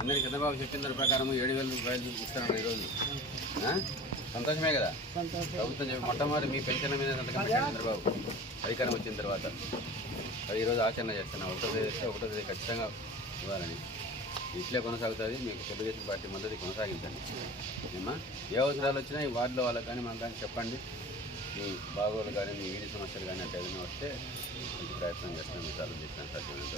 అందరికి చంద్రబాబు చెప్పిన దాని ప్రకారం ఏడు వేల రూపాయలు ఇస్తాను ఈరోజు? సంతోషమే కదా? ప్రభుత్వం చెప్పి మొట్టమొదటి మీ పెన్షన్ల మీద చంద్రబాబు అధికారం వచ్చిన తర్వాత. అది ఈరోజు ఆచరణ చేస్తున్నాం. ఒకటో తేదీ ఇస్తే ఒకటో తేదీ ఖచ్చితంగా ఇవ్వాలని. ఇట్లే కొనసాగుతుంది. మీకు తెలుగుదేశం పార్టీ మద్దతు కొనసాగించండి. ఏమా ఏ అవసరాలు వచ్చినా ఈ వార్డులో వాళ్ళకి కానీ మాకు కానీ చెప్పండి. మీ బాగోలు కానీ మీ వీడి సమస్యలు కానీ అట్లా ఏదైనా వస్తే ప్రయత్నం చేస్తాం. మీ సార్లు చేస్తాను సాధ్యమైనంత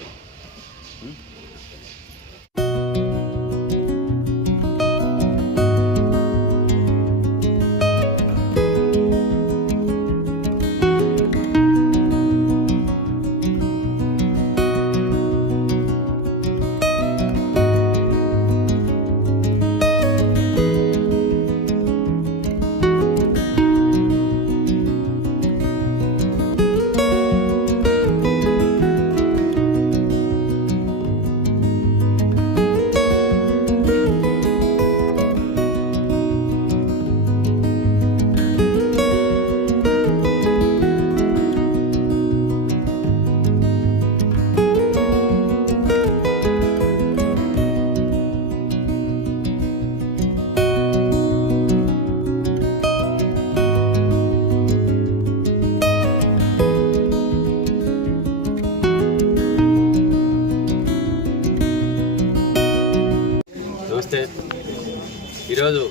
ఈరోజు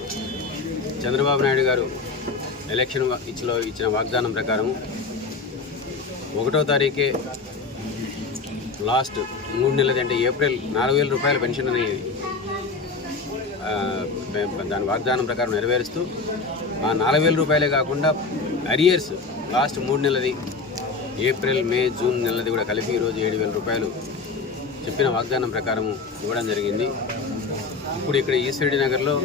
చంద్రబాబు నాయుడు గారు ఎలక్షన్ వా- ఇచ్చిలో ఇచ్చిన వాగ్దానం ప్రకారం ఒకటో తారీఖే లాస్ట్ మూడు నెలలది అంటే ఏప్రిల్ నాలుగు వేల రూపాయల పెన్షన్ అనేది దాని వాగ్దానం ప్రకారం నెరవేరుస్తూ ఆ నాలుగు వేల రూపాయలే కాకుండా అరియర్స్ లాస్ట్ మూడు నెలది ఏప్రిల్ మే జూన్ నెలది కూడా కలిపి ఈరోజు ఏడు వేల రూపాయలు చెప్పిన వాగ్దానం ప్రకారం ఇవ్వడం జరిగింది. ఇప్పుడు ఇక్కడ ఈశ్వరెడ్డి నగర్లో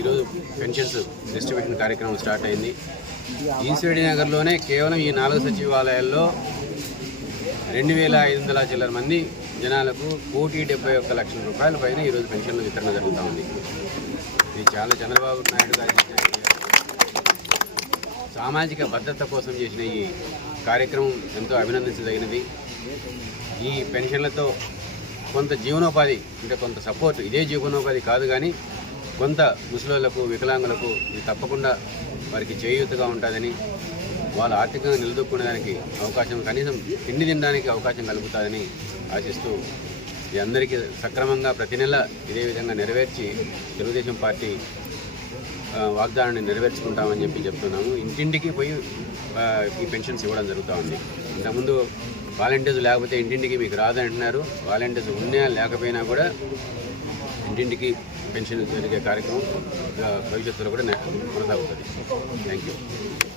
ఈరోజు పెన్షన్స్ డిస్ట్రిబ్యూషన్ కార్యక్రమం స్టార్ట్ అయింది. ఈశ్వరెడ్డి నగర్లోనే కేవలం ఈ నాలుగు సచివాలయాల్లో రెండు వేల ఐదు వందల చిల్లర మంది జనాలకు కోటి డెబ్బై ఒక్క లక్షల రూపాయల పైన ఈరోజు పెన్షన్లు వితరణ జరుగుతూ ఉంది. ఇది చాలా చంద్రబాబు నాయుడు గారు సామాజిక భద్రత కోసం చేసిన ఈ కార్యక్రమం ఎంతో అభినందించదగినది. ఈ పెన్షన్లతో కొంత జీవనోపాధి అంటే కొంత సపోర్ట్ ఇదే జీవనోపాధి కాదు కానీ కొంత ముసలోళ్ళకు వికలాంగులకు ఇది తప్పకుండా వారికి చేయూతగా ఉంటుందని వాళ్ళు ఆర్థికంగా నిలదొక్కునేదానికి అవకాశం కనీసం తిండి తినడానికి అవకాశం కలుగుతుందని ఆశిస్తూ ఇది అందరికీ సక్రమంగా ప్రతి నెల ఇదే విధంగా నెరవేర్చి తెలుగుదేశం పార్టీ వాగ్దానాన్ని నెరవేర్చుకుంటామని చెప్పి చెప్తున్నాము. ఇంటింటికి పోయి ఈ పెన్షన్స్ ఇవ్వడం జరుగుతూ ఉంది. ఇంతకుముందు వాలంటీర్స్ లేకపోతే ఇంటింటికి మీకు రాదని అంటున్నారు వాలంటీర్స్ ఉన్నా లేకపోయినా కూడా ఇంటింటికి పెన్షన్ జరిగే కార్యక్రమం భవిష్యత్తులో కూడా కొనసాగుతుంది. Thank you